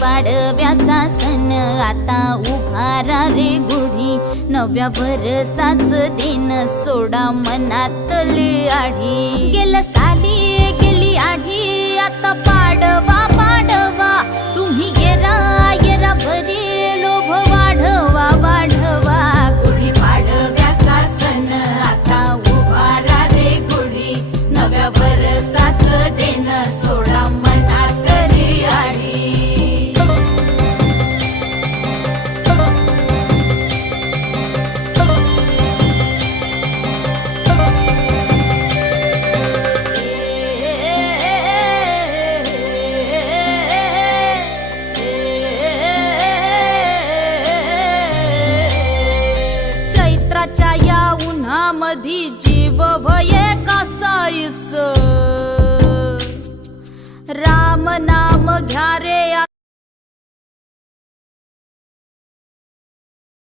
पाडव्याचा सण आता उभारा रे गुढी, नव्या वर्षाच दिन सोडा मनातली आढी। गेल्या साली गेली आढी, आता पाडवा पाडवा, तुम्ही येरा येरा भरी लोभ वाढवा वाढवा। गुढी पाडव्याचा सण आता उभारा रे गुढी, नव्या वर्षाच दिन सोडा मनातली आढी। चैत्राच्या या उन्हामधी जीव भये कासाईस, राम नाम घ्या रे